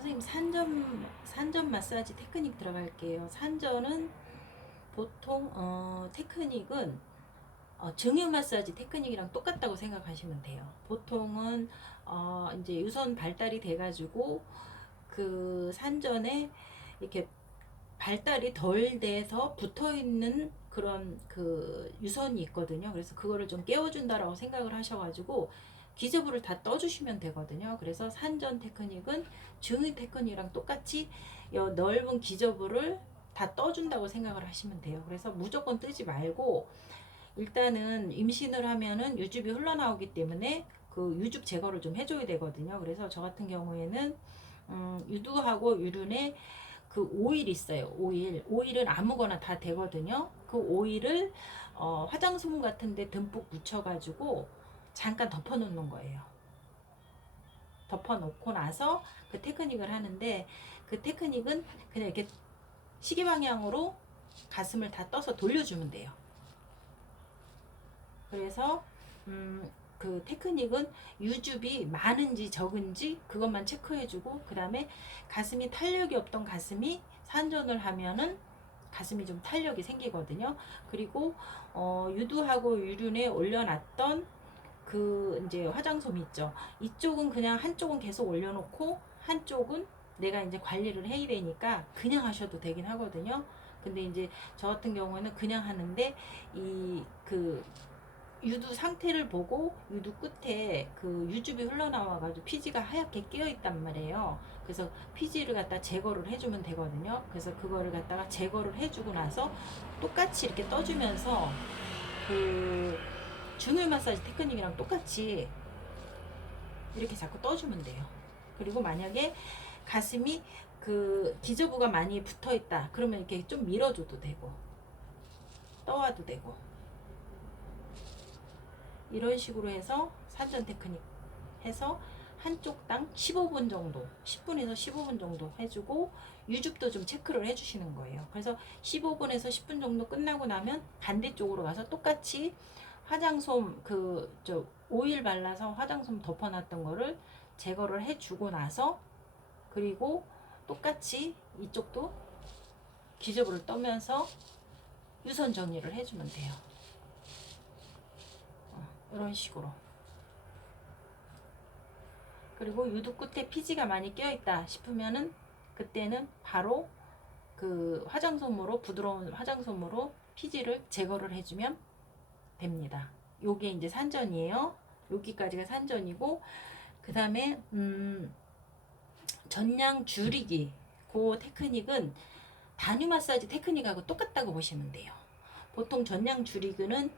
선생님 산전 마사지 테크닉 들어갈게요. 산전은 보통 테크닉은 증유 마사지 테크닉이랑 똑같다고 생각하시면 돼요. 보통은 이제 유선 발달이 돼가지고 그 산전에 이렇게 발달이 덜 돼서 붙어 있는 그런 그 유선이 있거든요. 그래서 그거를 좀 깨워준다라고 생각을 하셔가지고 기저부를 다 떠주시면 되거든요. 그래서 산전 테크닉은 증의 테크닉이랑 똑같이 넓은 기저부를 다 떠준다고 생각을 하시면 돼요. 그래서 무조건 뜨지 말고 일단은 임신을 하면은 유즙이 흘러나오기 때문에 그 유즙 제거를 좀 해줘야 되거든요. 그래서 저 같은 경우에는 유두하고 유륜에 그 오일 있어요. 오일은 아무거나 다 되거든요. 그 오일을 화장솜 같은데 듬뿍 묻혀가지고 잠깐 덮어놓는 거예요. 덮어놓고 나서 그 테크닉을 하는데, 그 테크닉은 그냥 이렇게 시계 방향으로 가슴을 다 떠서 돌려주면 돼요. 그래서 그 테크닉은 유즙이 많은지 적은지 그것만 체크해주고, 그 다음에 가슴이 탄력이 없던 가슴이 산전을 하면은 가슴이 좀 탄력이 생기거든요. 그리고 유두하고 유륜에 올려놨던 그 이제 화장솜 있죠. 이쪽은 그냥 한쪽은 계속 올려놓고 한쪽은 내가 이제 관리를 해야 되니까 그냥 하셔도 되긴 하거든요. 근데 이제 저 같은 경우에는 그냥 하는데 이 그 유두 상태를 보고 유두 끝에 그 유즙이 흘러나와가지고 피지가 하얗게 끼어 있단 말이에요. 그래서 피지를 갖다 제거를 해주면 되거든요. 그래서 그거를 갖다가 제거를 해주고 나서 똑같이 이렇게 떠주면서 그 중열 마사지 테크닉이랑 똑같이 이렇게 자꾸 떠주면 돼요. 그리고 만약에 가슴이 그 기저부가 많이 붙어 있다 그러면 이렇게 좀 밀어줘도 되고 떠와도 되고, 이런 식으로 해서 산전 테크닉 해서 한쪽당 15분 정도, 10분에서 15분 정도 해주고 유즙도 좀 체크를 해주시는 거예요. 그래서 15분에서 10분 정도 끝나고 나면 반대쪽으로 가서 똑같이 화장솜 저 오일 발라서 화장솜 덮어놨던 거를 제거를 해주고 나서, 그리고 똑같이 이쪽도 기저부를 떠면서 유선 정리를 해주면 돼요. 이런 식으로. 그리고 유두 끝에 피지가 많이 껴있다 싶으면은 그때는 바로 그 화장솜으로, 부드러운 화장솜으로 피지를 제거를 해주면 됩니다. 요게 이제 산전이에요. 여기까지가 산전이고, 그 다음에 전량 줄이기, 그 테크닉은 단유 마사지 테크닉하고 똑같다고 보시면 돼요. 보통 전량 줄이기는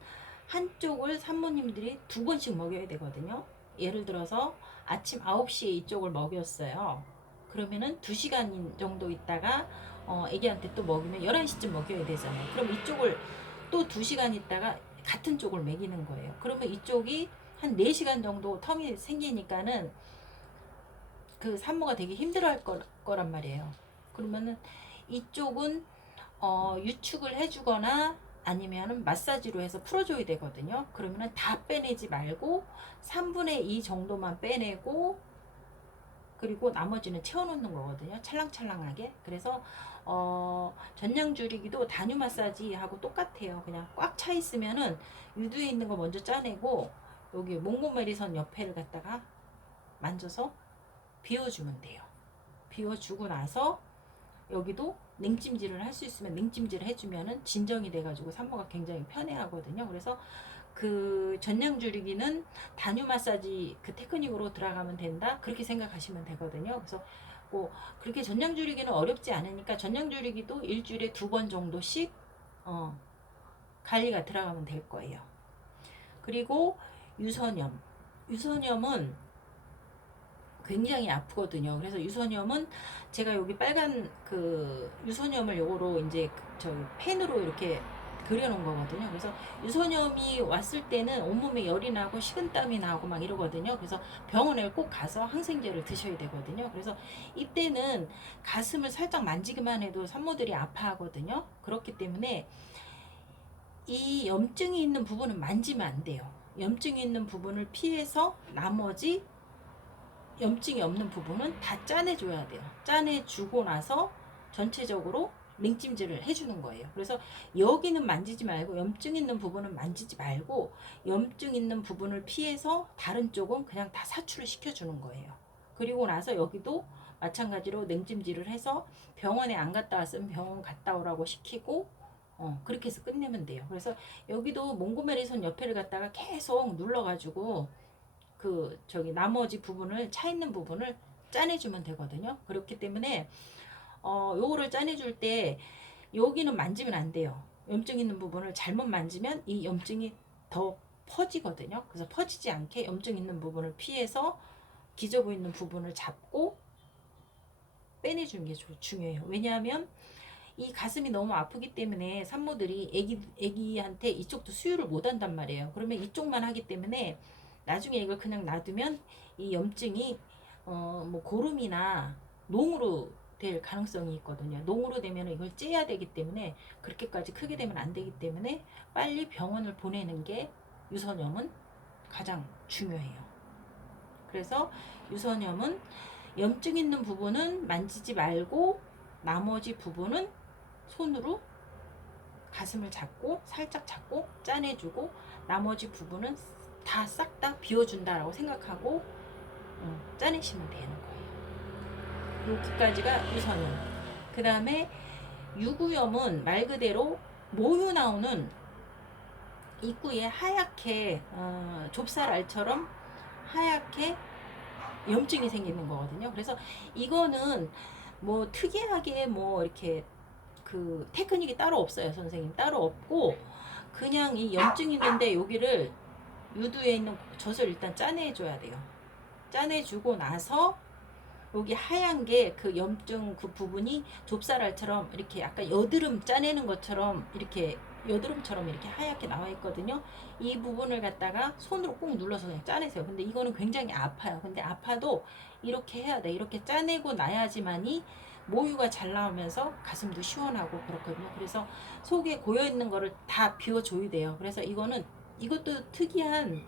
한쪽을 산모님들이 2번씩 먹여야 되거든요. 예를 들어서 아침 9시에 이쪽을 먹였어요. 그러면은 2시간 정도 있다가 애기한테 또 먹이면 11시쯤 먹여야 되잖아요. 그럼 이쪽을 또 2시간 있다가 같은 쪽을 먹이는 거예요. 그러면 이쪽이 한 4시간 정도 텀이 생기니까는 그 산모가 되게 힘들어할 거란 말이에요. 그러면은 이쪽은 유축을 해주거나 아니면은 마사지로 해서 풀어줘야 되거든요. 그러면은 다 빼내지 말고 3분의 2 정도만 빼내고, 그리고 나머지는 채워놓는 거거든요. 찰랑찰랑하게. 그래서 전량 줄이기도 단유 마사지하고 똑같아요. 그냥 꽉 차 있으면은 유두에 있는 거 먼저 짜내고 여기 몽고메리선 옆에를 갖다가 만져서 비워주면 돼요. 비워주고 나서 여기도 냉찜질을 할 수 있으면 냉찜질을 해주면은 진정이 돼가지고 산모가 굉장히 편해하거든요. 그래서 그 전량 줄이기는 단유 마사지 그 테크닉으로 들어가면 된다, 그렇게 생각하시면 되거든요. 그래서 뭐 그렇게 전량 줄이기는 어렵지 않으니까 전량 줄이기도 일주일에 2번 정도씩 관리가 들어가면 될 거예요. 그리고 유선염은 굉장히 아프거든요. 그래서 유선염은 제가 여기 빨간 그 유선염을 요거로 이제 저 펜으로 이렇게 그려놓은 거거든요. 그래서 유선염이 왔을 때는 온몸에 열이 나고 식은땀이 나고 막 이러거든요. 그래서 병원에 꼭 가서 항생제를 드셔야 되거든요. 그래서 이때는 가슴을 살짝 만지기만 해도 산모들이 아파하거든요. 그렇기 때문에 이 염증이 있는 부분은 만지면 안 돼요. 염증이 있는 부분을 피해서 나머지 염증이 없는 부분은 다 짜내줘야 돼요. 짜내주고 나서 전체적으로 냉찜질을 해주는 거예요. 그래서 여기는 만지지 말고 염증 있는 부분은 만지지 말고 염증 있는 부분을 피해서 다른 쪽은 그냥 다 사출을 시켜주는 거예요. 그리고 나서 여기도 마찬가지로 냉찜질을 해서 병원에 안 갔다 왔으면 병원 갔다 오라고 시키고 그렇게 해서 끝내면 돼요. 그래서 여기도 몽고메리손 옆에를 갖다가 계속 눌러가지고 그 저기 나머지 부분을 차 있는 부분을 짜내주면 되거든요. 그렇기 때문에 요거를 짜내줄 때 여기는 만지면 안 돼요. 염증 있는 부분을 잘못 만지면 이 염증이 더 퍼지거든요. 그래서 퍼지지 않게 염증 있는 부분을 피해서 기저부 있는 부분을 잡고 빼내주는 게 중요해요. 왜냐하면 이 가슴이 너무 아프기 때문에 산모들이 애기한테 이쪽도 수유를 못 한단 말이에요. 그러면 이쪽만 하기 때문에 나중에 이걸 그냥 놔두면 이 염증이 뭐 고름이나 농으로 될 가능성이 있거든요. 농으로 되면 이걸 째야 되기 때문에 그렇게까지 크게 되면 안 되기 때문에 빨리 병원을 보내는 게 유선염은 가장 중요해요. 그래서 유선염은 염증 있는 부분은 만지지 말고 나머지 부분은 손으로 가슴을 잡고 살짝 잡고 짜내주고 나머지 부분은 다 싹 다 비워준다라고 생각하고 짜내시면 되는 거예요. 여기까지가 유선염. 그 다음에 유구염은 말 그대로 모유 나오는 입구에 하얗게 좁쌀알처럼 하얗게 염증이 생기는 거거든요. 그래서 이거는 뭐 특이하게 뭐 이렇게 그 테크닉이 따로 없어요. 선생님 따로 없고 그냥 이 염증 있는데 여기를 유두에 있는 젖을 일단 짜내줘야 돼요. 짜내주고 나서 여기 하얀 게 그 염증 그 부분이 좁쌀알처럼 이렇게 약간 여드름 짜내는 것처럼 이렇게 여드름처럼 이렇게 하얗게 나와 있거든요. 이 부분을 갖다가 손으로 꾹 눌러서 그냥 짜내세요. 근데 이거는 굉장히 아파요. 근데 아파도 이렇게 해야 돼. 이렇게 짜내고 나야지만이 모유가 잘 나오면서 가슴도 시원하고 그렇거든요. 그래서 속에 고여 있는 거를 다 비워줘야 돼요. 그래서 이것도 특이한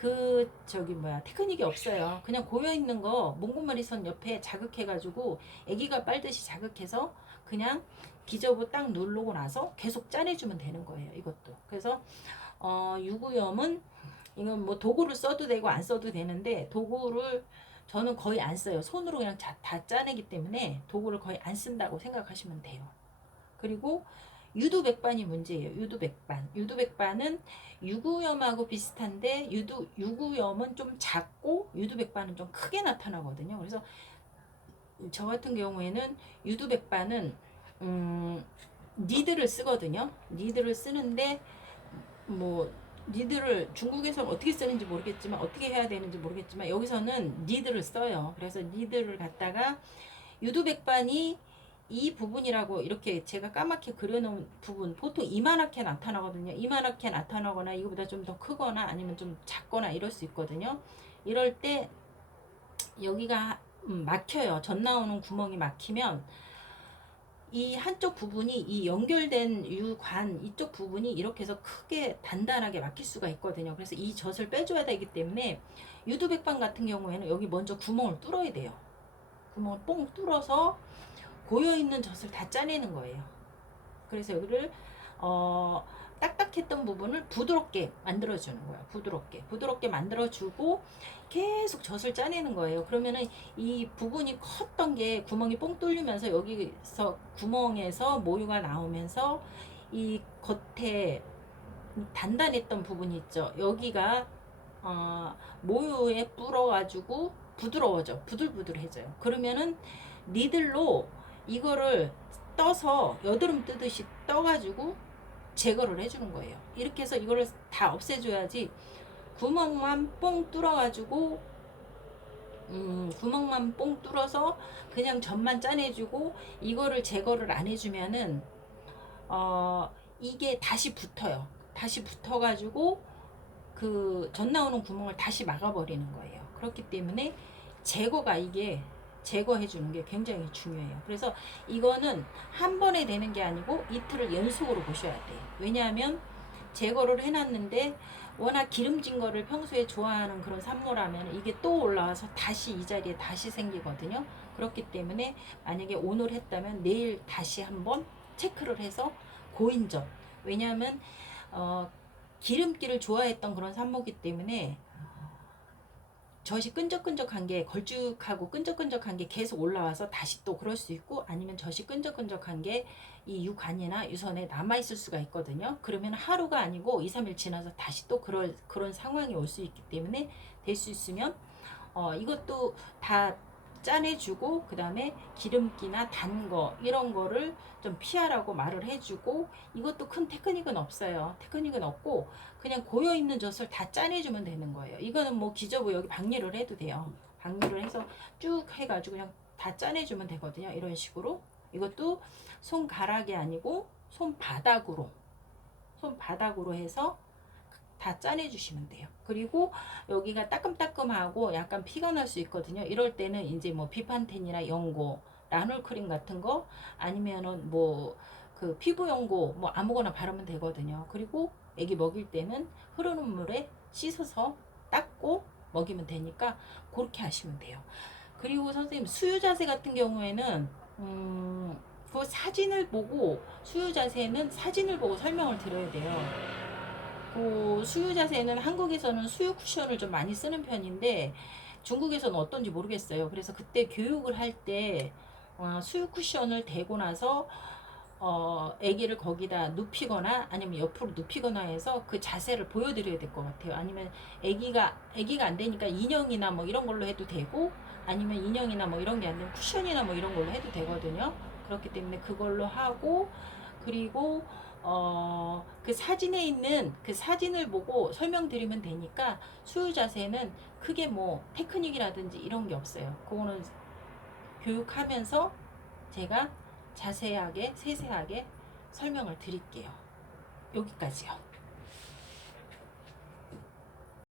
그 저기 뭐야 테크닉이 없어요. 그냥 고여 있는 거 몽고메리선 옆에 자극해가지고 아기가 빨듯이 자극해서 그냥 기저부 딱 누르고 나서 계속 짜내주면 되는 거예요. 이것도. 그래서 유구염은 이건 뭐 도구를 써도 되고 안 써도 되는데 도구를 저는 거의 안 써요. 손으로 그냥 다 짜내기 때문에 도구를 거의 안 쓴다고 생각하시면 돼요. 그리고 유두백반이 문제예요. 유두백반. 유두백반은 유구염하고 비슷한데 유구염은 좀 작고 유두백반은 좀 크게 나타나거든요. 그래서 저 같은 경우에는 유두백반은 니드를 쓰거든요. 니드를 쓰는데 뭐 니드를 중국에서 어떻게 쓰는지 모르겠지만 어떻게 해야 되는지 모르겠지만 여기서는 니드를 써요. 그래서 니드를 갖다가 유두백반이 이 부분이라고 이렇게 제가 까맣게 그려놓은 부분 보통 이만하게 나타나거든요. 이만하게 나타나거나 이거보다 좀 더 크거나 아니면 좀 작거나 이럴 수 있거든요. 이럴 때 여기가 막혀요. 젖 나오는 구멍이 막히면 이 한쪽 부분이 이 연결된 유관 이쪽 부분이 이렇게 해서 크게 단단하게 막힐 수가 있거든요. 그래서 이 젖을 빼줘야 되기 때문에 유두백반 같은 경우에는 여기 먼저 구멍을 뚫어야 돼요. 구멍을 뽕 뚫어서 고여있는 젖을 다 짜내는 거예요. 그래서 여기를 딱딱했던 부분을 부드럽게 만들어주는 거예요. 부드럽게 만들어주고 계속 젖을 짜내는 거예요. 그러면은 이 부분이 컸던 게 구멍이 뽕 뚫리면서 여기서 구멍에서 모유가 나오면서 이 겉에 단단했던 부분이 있죠. 여기가 모유에 불어가지고 부드러워져, 부들부들해져요. 그러면은 니들로 이거를 떠서 여드름 뜨듯이 떠가지고 제거를 해주는 거예요. 이렇게 해서 이거를 다 없애줘야지 구멍만 뽕 뚫어가지고 구멍만 뽕 뚫어서 그냥 젖만 짜내주고 이거를 제거를 안 해주면은 이게 다시 붙어요. 다시 붙어가지고 그 젖 나오는 구멍을 다시 막아버리는 거예요. 그렇기 때문에 이게 제거해 주는 게 굉장히 중요해요. 그래서 이거는 한 번에 되는 게 아니고 이틀을 연속으로 보셔야 돼요. 왜냐하면 제거를 해놨는데 워낙 기름진 거를 평소에 좋아하는 그런 산모라면 이게 또 올라와서 다시 이 자리에 다시 생기거든요. 그렇기 때문에 만약에 오늘 했다면 내일 다시 한번 체크를 해서 고인점, 왜냐하면 기름기를 좋아했던 그런 산모기 때문에 젖이 끈적끈적한 게, 걸쭉하고 끈적끈적한 게 계속 올라와서 다시 또 그럴 수 있고, 아니면 젖이 끈적끈적한 게 이 유관이나 유선에 남아 있을 수가 있거든요. 그러면 하루가 아니고 2, 3일 지나서 다시 또 그런 상황이 올 수 있기 때문에, 될 수 있으면 이것도 다 짜내주고, 그 다음에 기름기나 단 거 이런 거를 좀 피하라고 말을 해주고, 이것도 큰 테크닉은 없어요. 테크닉은 없고 그냥 고여있는 젖을 다 짜내주면 되는 거예요. 이거는 뭐 기저부 여기 박리를 해도 돼요. 박리를 해서 쭉 해가지고 그냥 다 짜내주면 되거든요. 이런 식으로. 이것도 손가락이 아니고 손바닥으로 해서 다 짜내주시면 돼요. 그리고 여기가 따끔따끔하고 약간 피가 날 수 있거든요. 이럴 때는 이제 뭐 비판텐이나 연고, 라놀 크림 같은 거, 아니면은 뭐 그 피부 연고 뭐 아무거나 바르면 되거든요. 그리고 애기 먹일 때는 흐르는 물에 씻어서 닦고 먹이면 되니까 그렇게 하시면 돼요. 그리고 선생님 수유 자세 같은 경우에는 그 사진을 보고, 수유 자세는 사진을 보고 설명을 드려야 돼요. 그 수유 자세는 한국에서는 수유 쿠션을 좀 많이 쓰는 편인데 중국에서는 어떤지 모르겠어요. 그래서 그때 교육을 할 때 수유 쿠션을 대고 나서 아기를 거기다 눕히거나 아니면 옆으로 눕히거나 해서 그 자세를 보여드려야 될 것 같아요. 아니면 아기가 안 되니까 인형이나 뭐 이런 걸로 해도 되고, 아니면 인형이나 뭐 이런 게 안 되면 쿠션이나 뭐 이런 걸로 해도 되거든요. 그렇기 때문에 그걸로 하고, 그리고 그 사진에 있는 그 사진을 보고 설명드리면 되니까, 수유 자세는 크게 뭐 테크닉이라든지 이런 게 없어요. 그거는 교육하면서 제가 자세하게 세세하게 설명을 드릴게요. 여기까지요.